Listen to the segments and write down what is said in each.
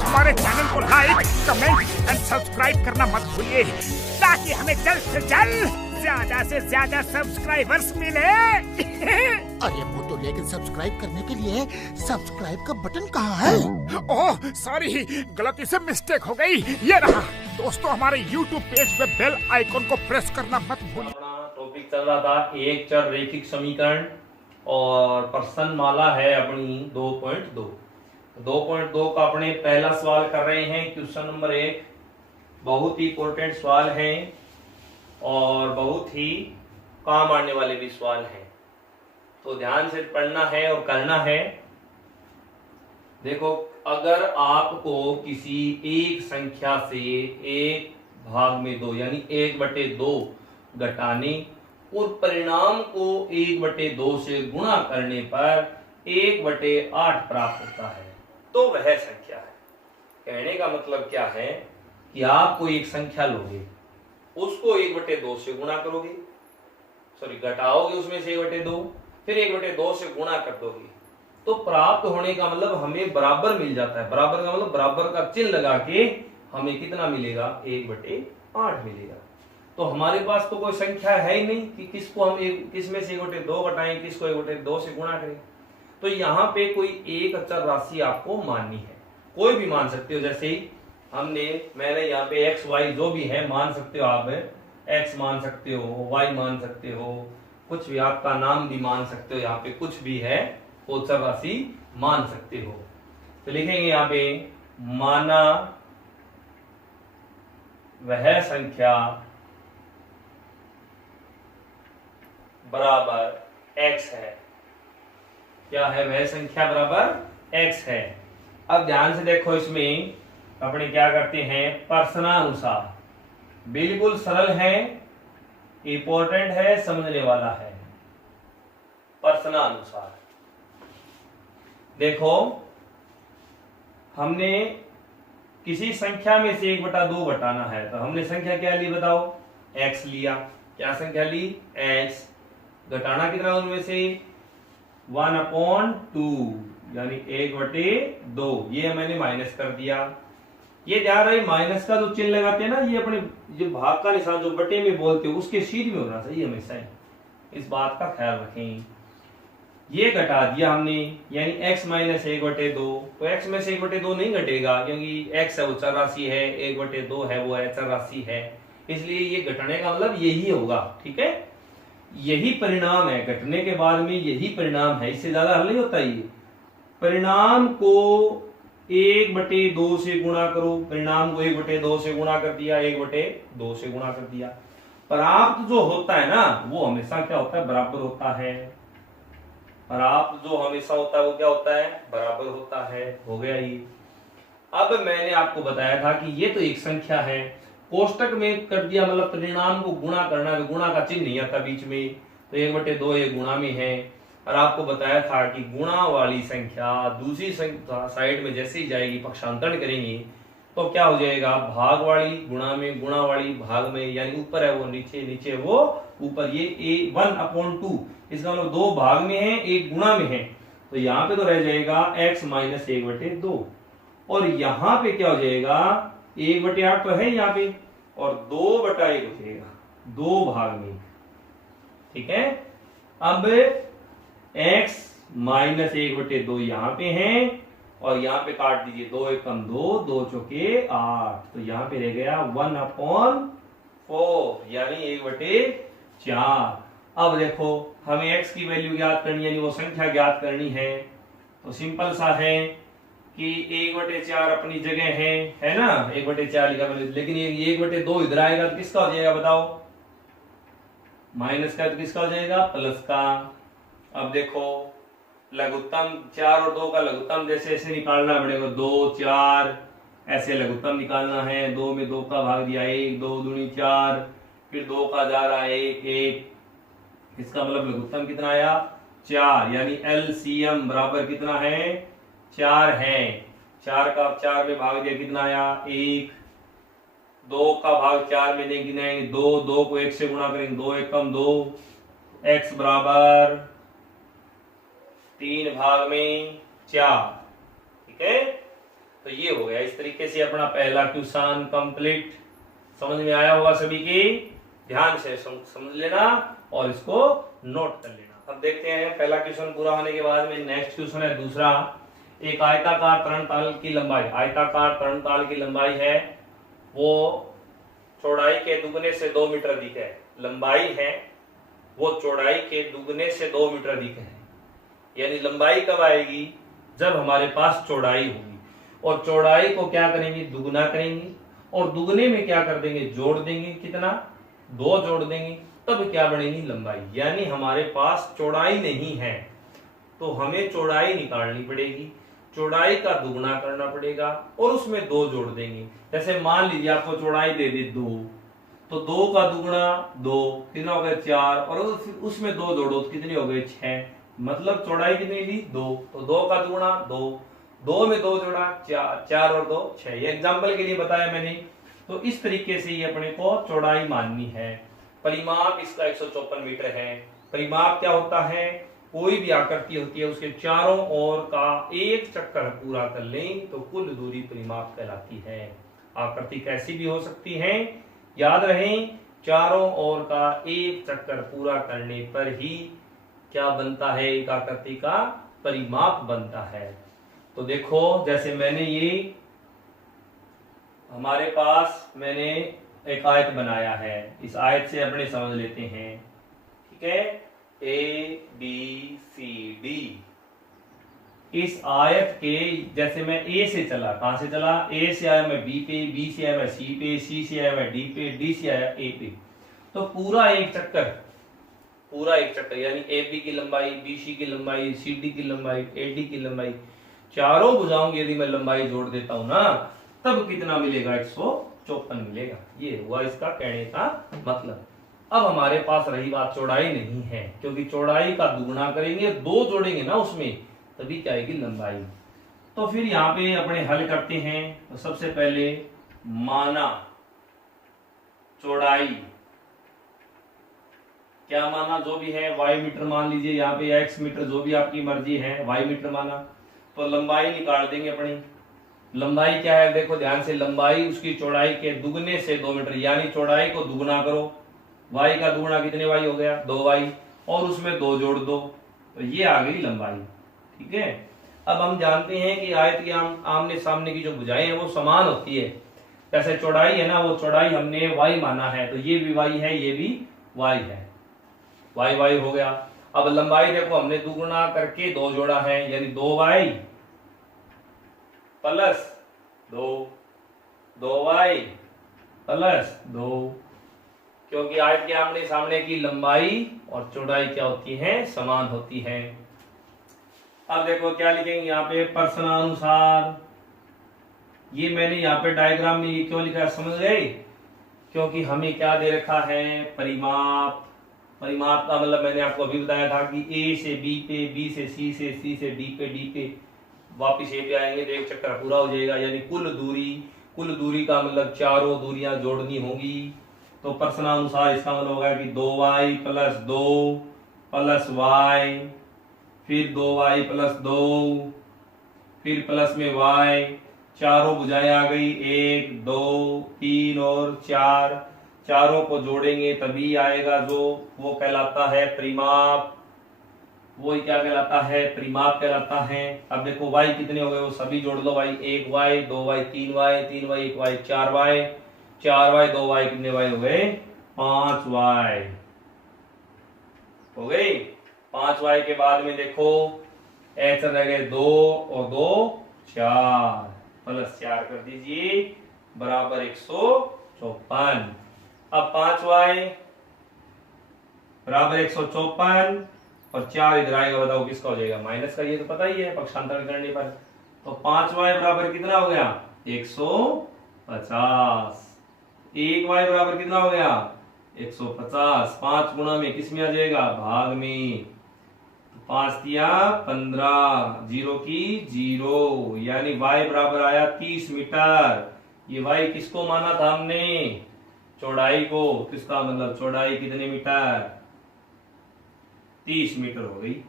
हमारे चैनल को like, comment and subscribe करना मत भूलिए, ताकि हमें जल्द से ज्यादा सब्सक्राइबर्स मिले। अरे वो तो, लेकिन सब्सक्राइब करने के लिए सब्सक्राइब का बटन कहाँ है? ओह सॉरी, गलती से मिस्टेक हो गई। ये रहा। दोस्तों हमारे YouTube पेज पे बेल आइकन को प्रेस करना मत भूलिए। अपना टॉपिक चल रहा था एक चर रैखिक समीकरण और प्रश्नमाला है अपनी 2.2। 2.2 का अपने पहला सवाल कर रहे हैं। क्वेश्चन नंबर 1 बहुत ही इंपॉर्टेंट सवाल है और बहुत ही काम आने वाले भी सवाल हैं, तो ध्यान से पढ़ना है और करना है। देखो, अगर आपको किसी एक संख्या से 1/2 यानी 1/2 घटाने और परिणाम को 1/2 से गुणा करने पर 1/8 प्राप्त होता है, तो वह संख्या है। कहने का मतलब क्या है कि आप कोई एक संख्या लोगे, उसको 1/2 से गुणा करोगे, घटाओगे उसमें से 1/2, फिर 1/2 से गुणा कर दोगे, तो प्राप्त होने का मतलब हमें बराबर मिल जाता है। बराबर का मतलब बराबर का चिन्ह लगा के हमें कितना मिलेगा? 1/8 मिलेगा। तो हमारे पास तो कोई संख्या है ही नहीं कि किसको हम किस में से 1/2 घटाएं, किसको 1/2 से गुणा करें। तो यहाँ पे कोई एक अचर राशि आपको माननी है, कोई भी मान सकते हो। जैसे ही मैंने यहाँ पे x y जो भी है मान सकते हो, आप x मान सकते हो, y मान सकते हो, कुछ भी आपका नाम भी मान सकते हो, यहाँ पे कुछ भी है वो अचर राशि मान सकते हो। तो लिखेंगे यहाँ पे माना वह संख्या बराबर x है। क्या है? वह संख्या बराबर x है। अब ध्यान से देखो, इसमें अपने क्या करते हैं, प्रश्नानुसार। बिल्कुल सरल है, इंपॉर्टेंट है, समझने वाला है। प्रश्नानुसार देखो, हमने किसी संख्या में से 1/2 घटाना है, तो हमने संख्या क्या ली बताओ? x लिया। क्या संख्या ली? x। घटाना कितना उनमें से? 1/2 यानी 1/2। ये मैंने माइनस कर दिया। ये ध्यान रहे, माइनस का जो चिन्ह लगाते हैं ना, ये अपने जो भाग का निशान जो बटे में बोलते हो उसके सीध में होना चाहिए हमेशा ही। इस बात का ख्याल रखें। ये घटा दिया हमने, यानी x - 1/2। तो x में से 1/2 नहीं घटेगा, क्योंकि x है वो चर राशि है, 1/2 है वो अचर राशि है, इसलिए ये घटने का मतलब यही होगा। ठीक है, यही परिणाम है। घटने के बाद में यही परिणाम है, इससे ज्यादा हल नहीं होता। ये परिणाम को 1/2 से गुणा करो, परिणाम को 1/2 से गुणा कर दिया, 1/2 से गुणा कर दिया। प्राप्त जो होता है ना, वो हमेशा क्या होता है? बराबर होता है। प्राप्त जो हमेशा होता है वो क्या होता है? बराबर होता है। हो गया ये। अब मैंने आपको बताया था कि ये तो एक संख्या है, कोष्टक में कर दिया, मतलब परिणाम को गुणा करना, तो गुणा का चिन्ह नहीं आता बीच में, तो 1/2 ये गुणा में है। और आपको बताया था कि गुणा वाली संख्या दूसरी साइड में जैसे ही जाएगी, पक्षांतरण करेंगे तो क्या हो जाएगा? भाग वाली गुणा में, गुणा वाली भाग में, यानी ऊपर है वो नीचे, नीचे वो ऊपर। ये 1/2, इसका मतलब 2 भाग में है, 1 गुणा में है, तो यहाँ पे तो रह जाएगा x - 1/2। और यहाँ पे क्या हो जाएगा? 1/8 तो है यहाँ पे, और 2/1 बचेगा, 2 भाग में। ठीक है, अब x - 1/2 यहाँ पे है, और यहाँ पे काट दीजिए, 2 × 1 = 2, 2 × 4 = 8, तो यहाँ पे रह गया 1/4 यानी 1/4। अब देखो, हमें x की वैल्यू ज्ञात करनी, यानी वो संख्या ज्ञात करनी है, तो सिंपल सा है कि 1/4 अपनी जगह है ना, 1/4 लिखा मैंने, लेकिन ये 1/2 इधर आएगा तो किसका हो जाएगा बताओ? माइनस का, तो किसका हो जाएगा? प्लस का। अब देखो, लघुत्तम 4 और 2 का लघुत्तम जैसे ऐसे निकालना पड़ेगा, 2 4 ऐसे लघुत्तम निकालना है। 2 में 2 का भाग दिया 1, 2 दूनी 4, फिर 2 का जा रहा है 1 1, इसका मतलब लघुत्तम कितना आया? 4, यानी LCM बराबर कितना है? 4 है। 4 का 4 में भाग दिया, कितना आया? 1। 2 का भाग 4 में देंगे 2, 2 को 1 से गुणा करेंगे, 2 × 1 = 2, x बराबर 3 भाग में 4। ठीक है, तो ये हो गया। इस तरीके से अपना पहला क्वेश्चन कंप्लीट। समझ में आया होगा सभी की, ध्यान से समझ लेना और इसको नोट कर लेना। अब देखते हैं पहला क्वेश्चन पूरा होने के बाद में नेक्स्ट क्वेश्चन है दूसरा। एक आयताकार तरणताल की लंबाई, आयताकार तरणताल की लंबाई है वो चौड़ाई के दुगने से 2 मीटर अधिक है। लंबाई है वो चौड़ाई के दुगने से 2 मीटर अधिक है। यानी लंबाई कब आएगी, जब हमारे पास चौड़ाई होगी, और चौड़ाई को क्या करेंगे, दुगना करेंगे, और दुगने में क्या कर देंगे, जोड़ देंगे, कितना, 2 जोड़ देंगे, तब क्या बनेगी, लंबाई। यानी हमारे पास चौड़ाई नहीं है तो हमें चौड़ाई निकालनी पड़ेगी, चौड़ाई का दुगना करना पड़ेगा और उसमें 2 जोड़ देंगे। जैसे मान लीजिए आपको चौड़ाई दे दी 2, तो 2 का दुगना 2, कितना हो गया 4, और उसमें 2 जोड़ो तो कितने हो गए 6। मतलब चौड़ाई कितनी ली 2, तो 2 का दुगना 2, 2 में 2 जोड़ा 4, 4 और 2 6। ये एग्जाम्पल के लिए बताया मैंने। तो इस तरीके से ये अपने को चौड़ाई माननी है। परिमाप इसका 154 मीटर है। परिमाप क्या होता है, कोई भी आकृति होती है उसके चारों ओर का एक चक्कर पूरा कर लें तो कुल दूरी परिमाप कहलाती है। आकृति कैसी भी हो सकती है, याद रहे चारों ओर का एक चक्कर पूरा करने पर ही क्या बनता है, एक आकृति का परिमाप बनता है। तो देखो जैसे मैंने ये हमारे पास मैंने एक आयत बनाया है, इस आयत से अपने समझ लेते हैं, ठीक है, ए बी सी डी। इस आयत के जैसे मैं ए से चला, कहां से चला, ए से आया मैं बी पे, बी से आया मैं सी पे, सी से आया मैं डी पे, डी से आया ए पे, तो पूरा एक चक्कर यानी ए बी की लंबाई, बी सी की लंबाई, सी डी की लंबाई, ए डी की लंबाई, चारों भुजाओं की यदि मैं लंबाई जोड़ देता हूं ना, तब कितना मिलेगा, 154 मिलेगा। ये हुआ इसका कहने का मतलब। अब हमारे पास रही बात, चौड़ाई नहीं है, क्योंकि चौड़ाई का दुगुना करेंगे, 2 जोड़ेंगे ना उसमें, तभी क्या आएगी, लंबाई। तो फिर यहाँ पे अपने हल करते हैं। तो सबसे पहले माना चौड़ाई, क्या माना, जो भी है y मीटर मान लीजिए, यहाँ पे x मीटर, जो भी आपकी मर्जी है, y मीटर माना। तो लंबाई निकाल देंगे अपनी। लंबाई क्या है, देखो ध्यान से, लंबाई उसकी चौड़ाई के दुगने से 2 मीटर, यानी चौड़ाई को दुगना करो, y का दुगना कितने y हो गया, 2y, और उसमें 2 जोड़ दो, तो ये आ गई लंबाई। ठीक है। अब हम जानते हैं कि आयत की आमने सामने की जो भुजाएं हैं वो समान होती है। जैसे चौड़ाई है ना, वो चौड़ाई हमने y माना है, तो ये भी y है, ये भी y है, y हो गया। अब लंबाई देखो हमने दुगुना करके 2 जोड़ा है, यानी 2y प्लस 2, 2y प्लस 2, क्योंकि आयत के आमने सामने की लंबाई और चौड़ाई क्या होती है, समान होती है। अब देखो क्या लिखेंगे यहाँ पे, प्रश्नानुसार। ये मैंने यहाँ पे डायग्राम में ये क्यों लिखा है, समझ गए, क्योंकि हमें क्या दे रखा है, परिमाप। परिमाप का मतलब मैंने आपको अभी बताया था कि ए से बी पे, बी से सी से, सी से डी पे, वापिस ए पे आएंगे तो एक चक्कर पूरा हो जाएगा, यानी कुल दूरी का मतलब चारों दूरियां जोड़नी होगी। तो प्रश्नानुसार इसका मतलब होगा कि 2y प्लस 2 प्लस y, फिर 2y प्लस 2, फिर प्लस में y, चारों भुजाएं आ गई, 1 2 3 और 4, चारों को जोड़ेंगे तभी आएगा जो वो कहलाता है परिमाप। वो क्या कहलाता है, परिमाप कहलाता है। अब देखो y कितने हो गए, वो सभी जोड़ लो, y 1y 2y 3y 3y 1y 4y 4y 2y कितने y हो गए, 5y हो गई। 5y के बाद में देखो x रह गए 2 और 2 4, प्लस 4 कर दीजिए बराबर 154। अब 5y बराबर 154 और 4 इधर आएगा, बताओ किसका हो जाएगा, माइनस का, ये तो पता ही है पक्षांतरण करने पर। तो 5y बराबर कितना हो गया, 150। 1y बराबर कितना हो गया, 150। 5 गुणा में किस में आ जाएगा, भाग में, 5 दिया 15, 0 की 0, यानी y बराबर आया 30 मीटर। ये y किसको माना था हमने, चौड़ाई को, किसका मतलब चौड़ाई कितने मीटर, 30 मीटर हो गई।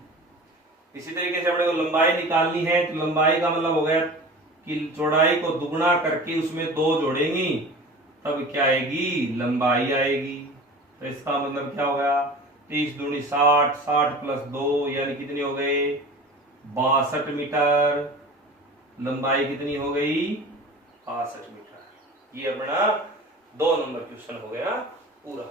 इसी तरीके से अपने को लंबाई निकालनी है, तो लंबाई का मतलब हो गया कि चौड़ाई को दुगना करके उसमें 2 जोड़ेंगी तब क्या आएगी, लंबाई आएगी। तो इसका मतलब क्या हो गया, 30 दूनी 60, 60 प्लस 2 यानी कितनी हो गई, 62 मीटर। लंबाई कितनी हो गई, 62 मीटर। ये अपना 2 नंबर क्वेश्चन हो गया पूरा।